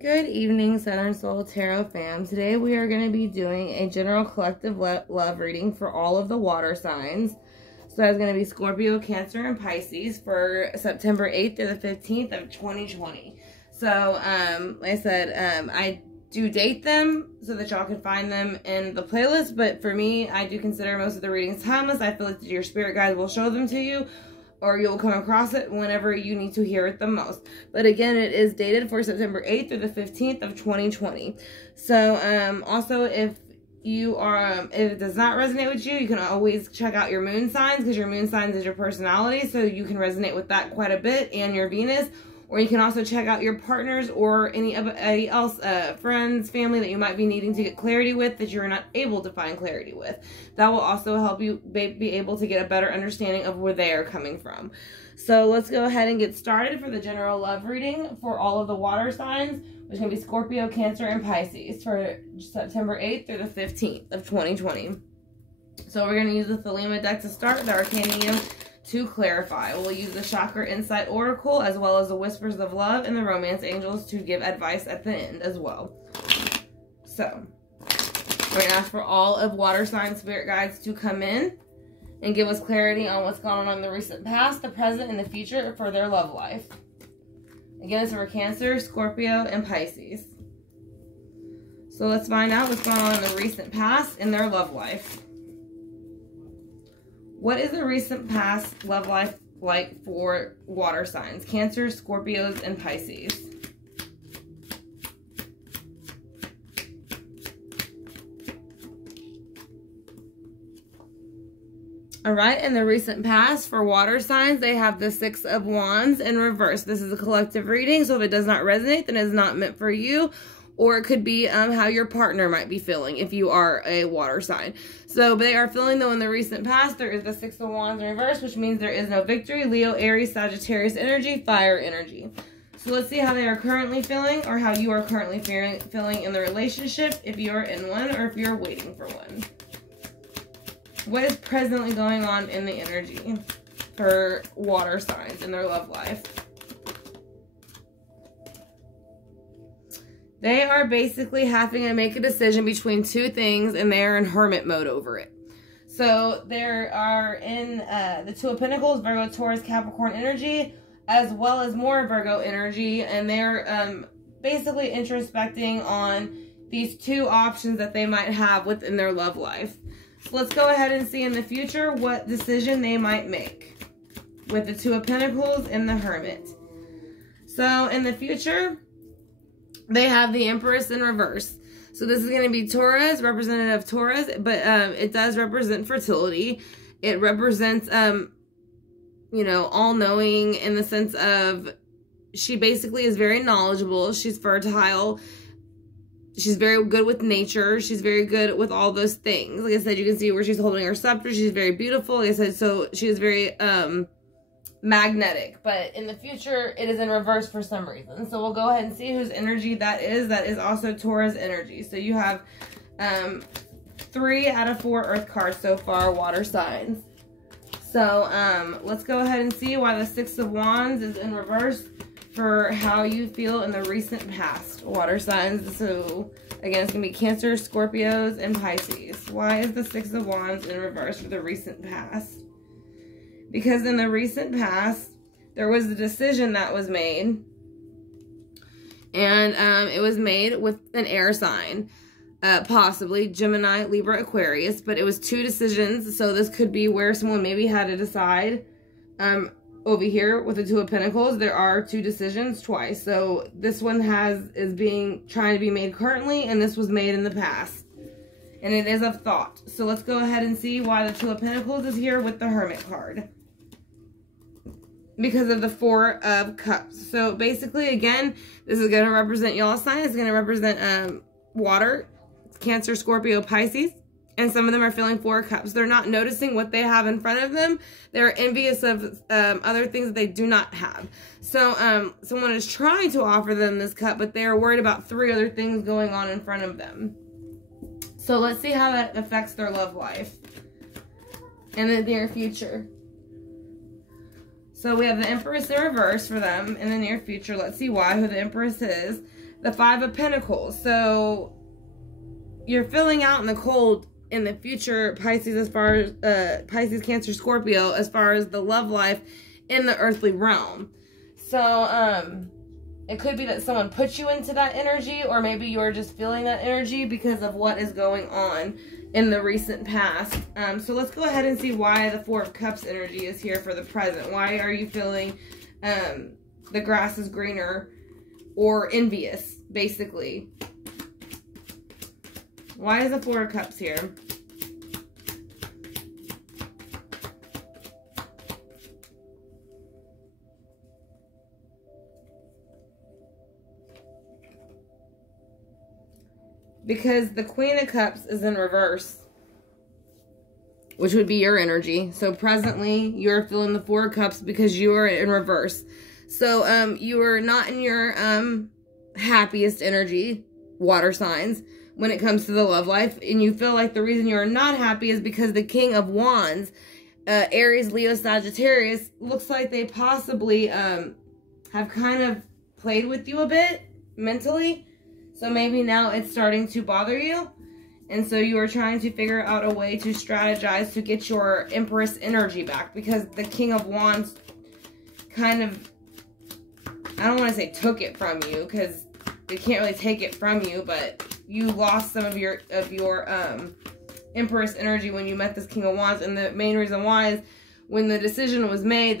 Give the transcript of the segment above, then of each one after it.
Good evening, Southern Soul Tarot fam. Today we are going to be doing a general collective love reading for all of the water signs. So that's going to be Scorpio, Cancer, and Pisces for September 8th through the 15th of 2020. So, like I said, I do date them so that y'all can find them in the playlist. But for me, I do consider most of the readings timeless. I feel like your spirit guides will show them to you, or you'll come across it whenever you need to hear it the most. But again, it is dated for September 8th through the 15th of 2020. So, also, if it does not resonate with you, you can always check out your moon signs, because your moon signs is your personality, so you can resonate with that quite a bit, and your Venus. Or you can also check out your partners or anybody else, friends, family that you might be needing to get clarity with that you're not able to find clarity with. That will also help you be able to get a better understanding of where they are coming from. So let's go ahead and get started for the general love reading for all of the water signs, which is going to be Scorpio, Cancer, and Pisces for September 8th through the 15th of 2020. So we're going to use the Thelema deck to start, the Arcanium to clarify. We'll use the Chakra Insight Oracle, as well as the Whispers of Love and the Romance Angels to give advice at the end as well. So, we're going to ask for all of water sign spirit guides to come in and give us clarity on what's going on in the recent past, the present, and the future for their love life. Again, it's for Cancer, Scorpio, and Pisces. So let's find out what's going on in the recent past in their love life. What is the recent past love life like for water signs? Cancer, Scorpios, and Pisces. Alright, in the recent past for water signs, they have the Six of Wands in reverse. This is a collective reading, so if it does not resonate, then it is not meant for you. Or it could be how your partner might be feeling if you are a water sign. So they are feeling, though, in the recent past, there is the Six of Wands in reverse, which means there is no victory. Leo, Aries, Sagittarius energy, fire energy. So let's see how they are currently feeling, or how you are currently feeling in the relationship, if you are in one or if you're waiting for one. What is presently going on in the energy for water signs in their love life? They are basically having to make a decision between two things, and they are in hermit mode over it. So they are in the Two of Pentacles, Virgo, Taurus, Capricorn energy, as well as more Virgo energy, and they're basically introspecting on these two options that they might have within their love life. So let's go ahead and see in the future what decision they might make with the Two of Pentacles and the Hermit. So in the future, they have the Empress in reverse. So this is going to be Taurus, representative of Taurus, but it does represent fertility. It represents, you know, all-knowing in the sense of she basically is very knowledgeable. She's fertile. She's very good with nature. She's very good with all those things. Like I said, you can see where she's holding her scepter. She's very beautiful. Like I said, so she is very magnetic, but in the future it is in reverse for some reason. So we'll go ahead and see whose energy that is. That is also Taurus energy. So you have 3 out of 4 earth cards so far, water signs. So let's go ahead and see why the Six of Wands is in reverse for how you feel in the recent past, water signs. So again, it's gonna be Cancer, Scorpios, and Pisces. Why is the Six of Wands in reverse for the recent past? Because in the recent past, there was a decision that was made. And it was made with an air sign. Possibly Gemini, Libra, Aquarius. But it was 2 decisions. So this could be where someone maybe had to decide. Over here with the Two of Pentacles, there are 2 decisions twice. So this one is trying to be made currently. And this was made in the past. And it is of thought. So let's go ahead and see why the Two of Pentacles is here with the Hermit card. Because of the Four of Cups. So basically, again, this is going to represent y'all's sign. It's going to represent water, Cancer, Scorpio, Pisces. And some of them are feeling 4 cups. They're not noticing what they have in front of them. They're envious of other things that they do not have. So someone is trying to offer them this cup, but they are worried about 3 other things going on in front of them. So let's see how that affects their love life in the near future. So we have the Empress in reverse for them in the near future. Let's see why, who the Empress is. the Five of Pentacles. So you're filling out in the cold in the future, Pisces, as far as Pisces, Cancer, Scorpio, as far as the love life in the earthly realm. So it could be that someone put you into that energy, or maybe you're just feeling that energy because of what is going on in the recent past. So let's go ahead and see why the Four of Cups energy is here for the present. Why are you feeling the grass is greener or envious, basically? Why is the Four of Cups here? Because the Queen of Cups is in reverse, which would be your energy. So presently, you're feeling the Four of Cups because you are in reverse. So you are not in your happiest energy, water signs, when it comes to the love life. And you feel like the reason you're not happy is because the King of Wands, Aries, Leo, Sagittarius, looks like they possibly have kind of played with you a bit mentally. So maybe now it's starting to bother you. And so you are trying to figure out a way to strategize to get your Empress energy back. Because the King of Wands kind of, I don't want to say took it from you, because they can't really take it from you, but you lost some of your Empress energy when you met this King of Wands. And the main reason why is when the decision was made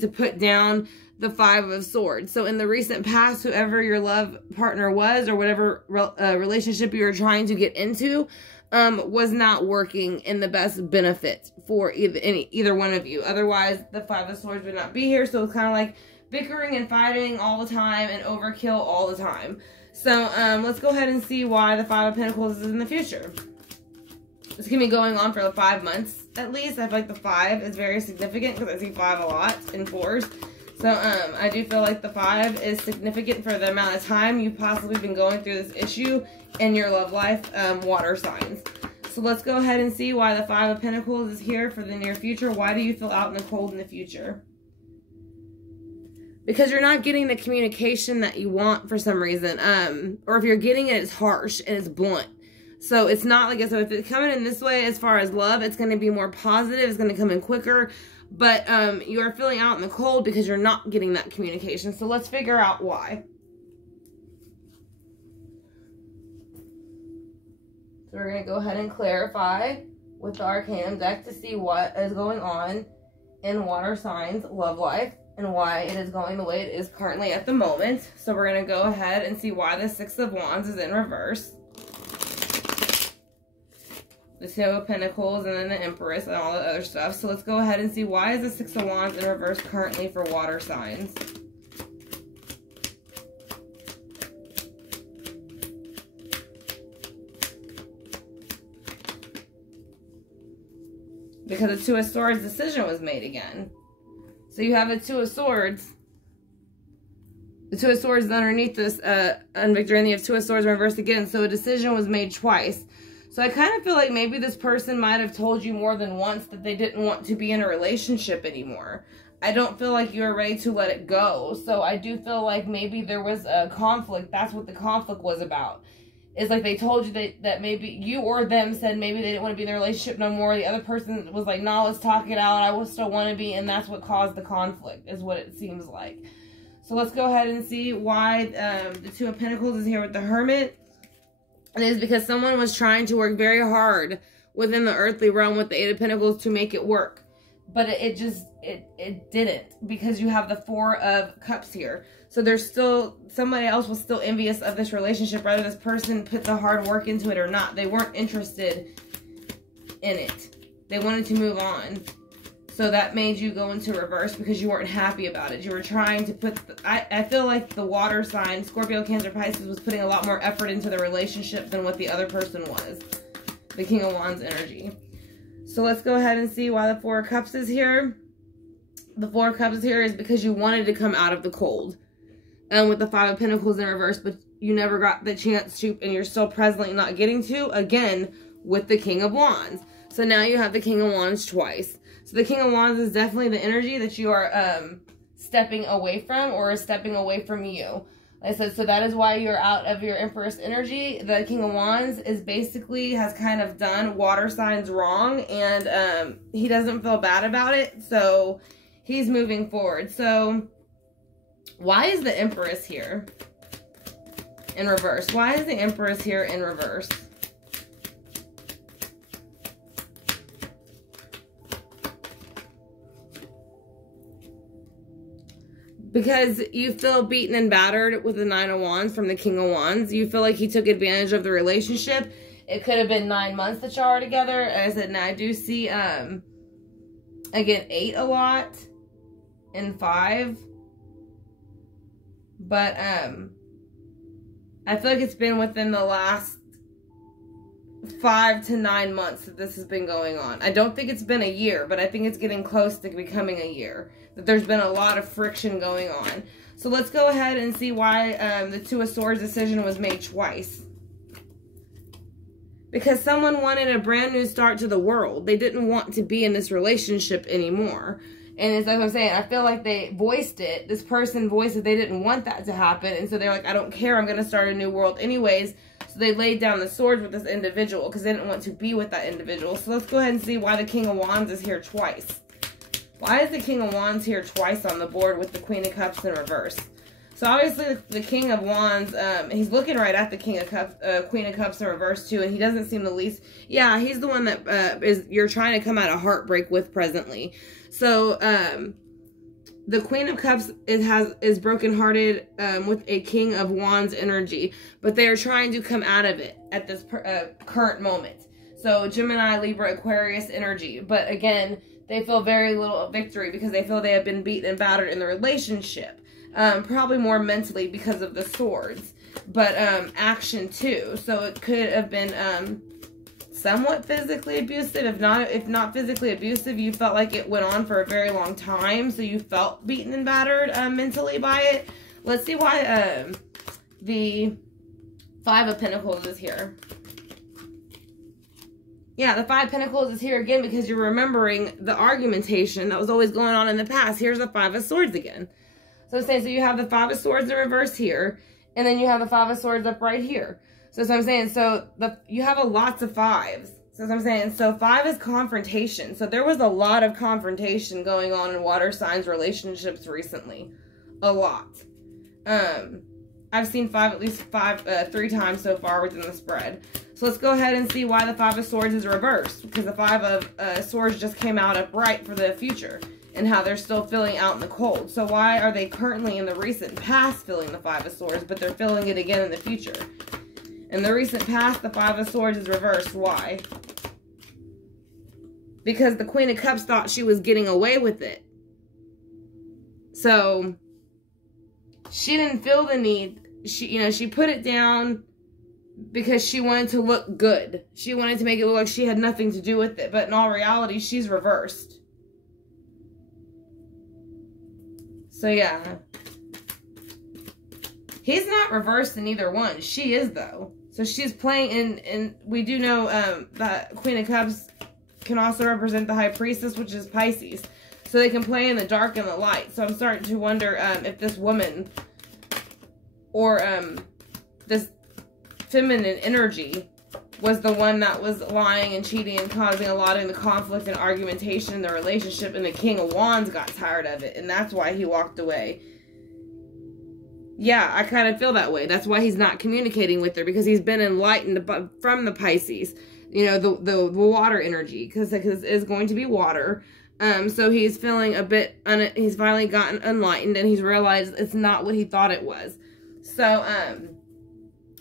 to put down the Five of Swords. So in the recent past, whoever your love partner was, or whatever relationship you were trying to get into, was not working in the best benefit for either one of you. Otherwise, the Five of Swords would not be here. So it's kind of like bickering and fighting all the time and overkill all the time. So let's go ahead and see why the Five of Pentacles is in the future. It's going to be going on for 5 months at least. I feel like the 5 is very significant because I see 5 a lot in 4s. So I do feel like the 5 is significant for the amount of time you've possibly been going through this issue in your love life, water signs. So let's go ahead and see why the 5 of Pentacles is here for the near future. Why do you feel out in the cold in the future? Because you're not getting the communication that you want for some reason. Or if you're getting it, it's harsh and it's blunt. So it's not like, so if it's coming in this way as far as love, it's going to be more positive. It's going to come in quicker. But you are feeling out in the cold because you're not getting that communication. So let's figure out why. So we're going to go ahead and clarify with the Arcanum deck to see what is going on in water signs love life and why it is going the way it is currently at the moment. So we're going to go ahead and see why the Six of Wands is in reverse. The Two of Pentacles, and then the Empress, and all the other stuff. So let's go ahead and see why is the Six of Wands in reverse currently for water signs. Because the Two of Swords decision was made again. So you have a Two of Swords. The Two of Swords is underneath this on Victory, and you have Two of Swords reversed again. So a decision was made twice. So I kind of feel like maybe this person might have told you more than once that they didn't want to be in a relationship anymore. I don't feel like you're ready to let it go. So I do feel like maybe there was a conflict. That's what the conflict was about. It's like they told you that maybe you or them said maybe they didn't want to be in a relationship no more. The other person was like, no, let's talk it out. I will still want to be. And that's what caused the conflict, is what it seems like. So let's go ahead and see why the Two of Pentacles is here with the Hermit. It is because someone was trying to work very hard within the earthly realm with the Eight of Pentacles to make it work. But it didn't, because you have the Four of Cups here. So there's still, somebody else was still envious of this relationship, whether this person put the hard work into it or not. They weren't interested in it. They wanted to move on. So that made you go into reverse because you weren't happy about it. You were trying to put, I feel like the water sign, Scorpio, Cancer, Pisces, was putting a lot more effort into the relationship than what the other person was. The King of Wands energy. So let's go ahead and see why the Four of Cups is here. The Four of Cups here is because you wanted to come out of the cold. And with the Five of Pentacles in reverse, but you never got the chance to, and you're still presently not getting to, again, with the King of Wands. So now you have the King of Wands twice. So the King of Wands is definitely the energy that you are stepping away from, or stepping away from you. Like I said, so that is why you're out of your Empress energy. The King of Wands is basically has kind of done water signs wrong, and he doesn't feel bad about it, so he's moving forward. So why is the Empress here in reverse? Why is the Empress here in reverse? Because you feel beaten and battered with the Nine of Wands from the King of Wands. You feel like he took advantage of the relationship. It could have been 9 months that y'all are together. As I said, now I do see, again, 8 a lot and 5. But, I feel like it's been within the last 5 to 9 months that this has been going on. I don't think it's been a year, but I think it's getting close to becoming a year. That there's been a lot of friction going on. So let's go ahead and see why the Two of Swords decision was made twice. Because someone wanted a brand new start to the world. They didn't want to be in this relationship anymore. And it's like I'm saying, I feel like they voiced it. This person voiced that they didn't want that to happen. And so they're like, I don't care. I'm going to start a new world anyways. So they laid down the swords with this individual because they didn't want to be with that individual. So let's go ahead and see why the King of Wands is here twice. Why is the King of Wands here twice on the board with the Queen of Cups in reverse? So obviously the King of Wands, he's looking right at the King of Cups, Queen of Cups in reverse too, and he doesn't seem the least. Yeah, he's the one that you're trying to come out of heartbreak with presently. So the Queen of Cups is brokenhearted with a King of Wands energy, but they are trying to come out of it at this current moment. So Gemini, Libra, Aquarius energy, but again, they feel very little victory because they feel they have been beaten and battered in the relationship. Probably more mentally because of the swords, but action too. So it could have been somewhat physically abusive. If not physically abusive, you felt like it went on for a very long time, so you felt beaten and battered mentally by it. Let's see why the Five of Pentacles is here. Yeah, the Five of Pentacles is here again because you're remembering the argumentation that was always going on in the past. Here's the Five of Swords again. So I'm saying, so you have the Five of Swords in reverse here, and then you have the Five of Swords up right here. So I'm saying, so you have lots of fives. So I'm saying, so 5 is confrontation. So there was a lot of confrontation going on in water signs relationships recently. A lot. I've seen 5 at least 3 times so far within the spread. So let's go ahead and see why the Five of Swords is reversed. Because the Five of Swords just came out upright for the future. And how they're still feeling out in the cold. So why are they currently in the recent past feeling the Five of Swords, but they're feeling it again in the future? In the recent past, the Five of Swords is reversed. Why? Because the Queen of Cups thought she was getting away with it. So she didn't feel the need. She put it down because she wanted to look good. She wanted to make it look like she had nothing to do with it. But in all reality, she's reversed. So yeah. He's not reversed in either one. She is though. So she's playing and we do know that Queen of Cups can also represent the High Priestess, which is Pisces. So they can play in the dark and the light. So I'm starting to wonder if this woman or this feminine energy was the one that was lying and cheating and causing a lot of the conflict and argumentation in the relationship, and the King of Wands got tired of it, and that's why he walked away. Yeah, I kind of feel that way. That's why he's not communicating with her, because he's been enlightened from the Pisces, the water energy, because it is going to be water. So he's feeling a bit, he's finally gotten enlightened, and he's realized it's not what he thought it was. So,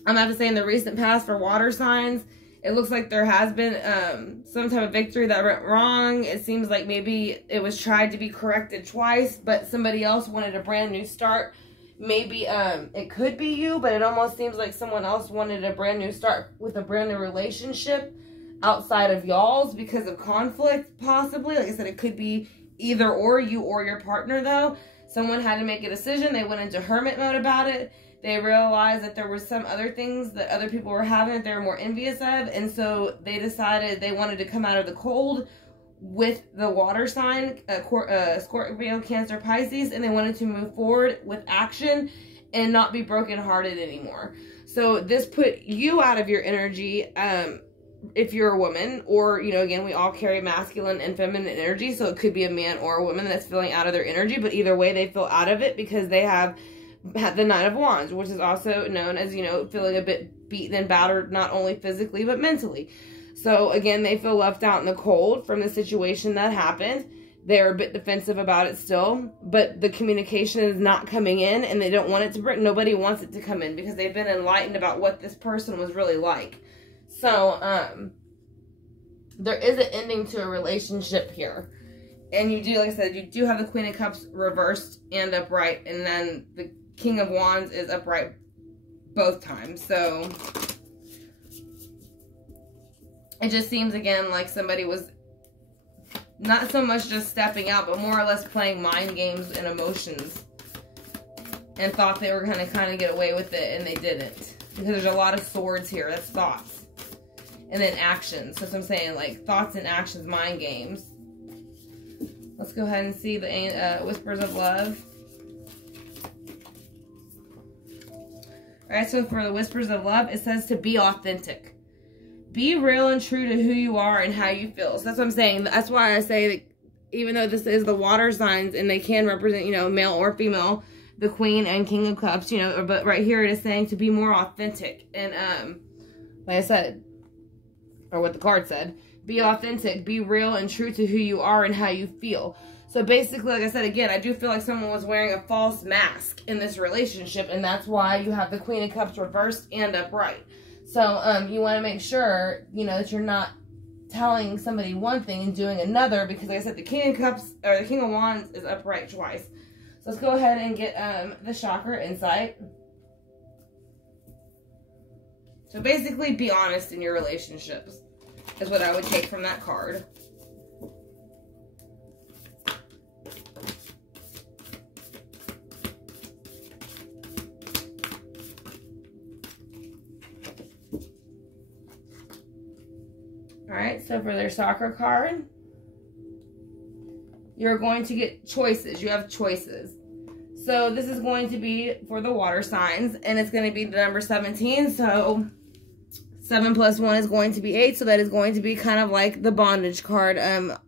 I'm going to have to say in the recent past for water signs, it looks like there has been some type of victory that went wrong. It seems like maybe it was tried to be corrected twice, but somebody else wanted a brand new start. Maybe it could be you, but it almost seems like someone else wanted a brand new start with a brand new relationship outside of y'all's because of conflict, possibly. Like I said, it could be either or, you or your partner, though. Someone had to make a decision. They went into hermit mode about it. They realized that there were some other things that other people were having that they were more envious of. And so they decided they wanted to come out of the cold with the water sign, Scorpio, Cancer, Pisces. And they wanted to move forward with action and not be brokenhearted anymore. So this put you out of your energy, if you're a woman, or, you know, again, we all carry masculine and feminine energy, so it could be a man or a woman that's feeling out of their energy, but either way, they feel out of it because they have had the Nine of Wands, which is also known as, you know, feeling a bit beaten and battered, not only physically, but mentally. So, again, they feel left out in the cold from the situation that happened. They're a bit defensive about it still, but the communication is not coming in, and they don't want it to bring, nobody wants it to come in because they've been enlightened about what this person was really like. So, there is an ending to a relationship here. And you do, like I said, you do have the Queen of Cups reversed and upright, and then the King of Wands is upright both times. So, it just seems, again, like somebody was not so much just stepping out, but more or less playing mind games and emotions. And thought they were going to kind of get away with it, and they didn't. Because there's a lot of swords here. That's thoughts. And then actions. So that's what I'm saying, like, thoughts and actions, mind games. Let's go ahead and see the Whispers of Love. Alright, so for the Whispers of Love, it says to be authentic. Be real and true to who you are and how you feel. So that's what I'm saying. That's why I say that even though this is the water signs and they can represent, you know, male or female, the Queen and King of Cups, you know, but right here it is saying to be more authentic. And like I said, or what the card said, be authentic, be real and true to who you are and how you feel. So basically, like I said, again, I do feel like someone was wearing a false mask in this relationship, and that's why you have the Queen of Cups reversed and upright. So you want to make sure, you know, that you're not telling somebody one thing and doing another, because like I said, the King of Cups, or the King of Wands is upright twice. So let's go ahead and get the chakra insight. So basically, be honest in your relationships is what I would take from that card. Alright, so for their soccer card, you're going to get choices. You have choices. So this is going to be for the water signs, and it's going to be the number 17. So 7 plus 1 is going to be 8. So that is going to be kind of like the bondage card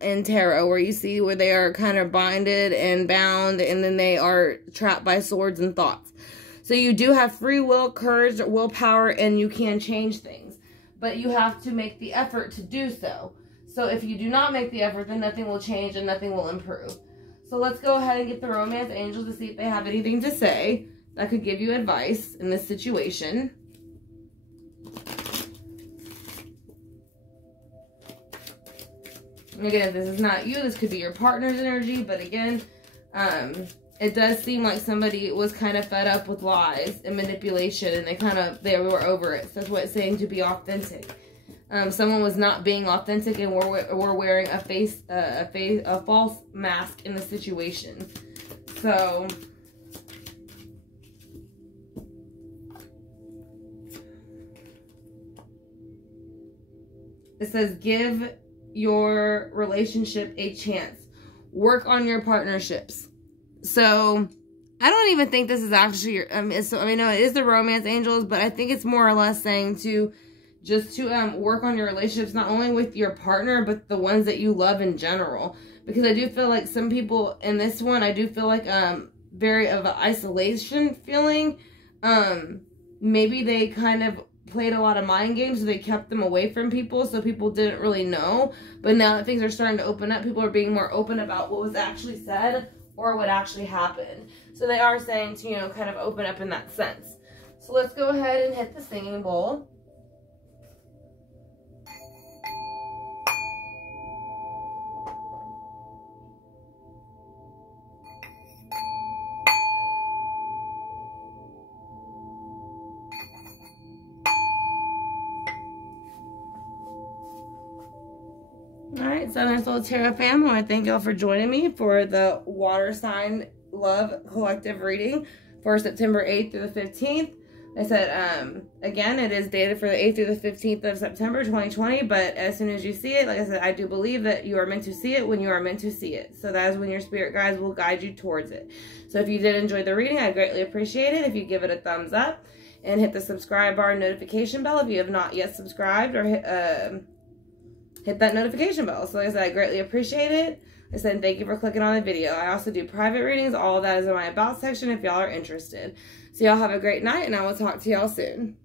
in tarot, where you see where they are kind of binded and bound, and then they are trapped by swords and thoughts. So you do have free will, courage, willpower, and you can change things. But you have to make the effort to do so. So if you do not make the effort, then nothing will change and nothing will improve. So let's go ahead and get the romance angels to see if they have anything to say that could give you advice in this situation. And again, if this is not you, this could be your partner's energy. But again, it does seem like somebody was kind of fed up with lies and manipulation, and they were over it. So that's what it's saying, to be authentic. Someone was not being authentic and were wearing a false mask in the situation. So it says give your relationship a chance. Work on your partnerships. So I don't even think this is actually your, I mean, no, it is the romance angels, but I think it's more or less saying to just to work on your relationships, not only with your partner, but the ones that you love in general. Because I do feel like some people in this one, I do feel like very of an isolation feeling. Maybe they kind of played a lot of mind games, so they kept them away from people, so people didn't really know. But now that things are starting to open up, people are being more open about what was actually said or what actually happened. So they are saying to, you know, kind of open up in that sense. So let's go ahead and hit the singing bowl. Alright, Southern Soul Tarot fam, I want to thank y'all for joining me for the Water Sign Love Collective reading for September 8th through the 15th. I said, again, it is dated for the 8th through the 15th of September 2020, but as soon as you see it, like I said, I do believe that you are meant to see it when you are meant to see it. So that is when your spirit guides will guide you towards it. So if you did enjoy the reading, I greatly appreciate it if you give it a thumbs up and hit the subscribe bar and notification bell if you have not yet subscribed, or hit that notification bell. So like I said, I greatly appreciate it. I said, thank you for clicking on the video. I also do private readings. All of that is in my about section if y'all are interested. So y'all have a great night, and I will talk to y'all soon.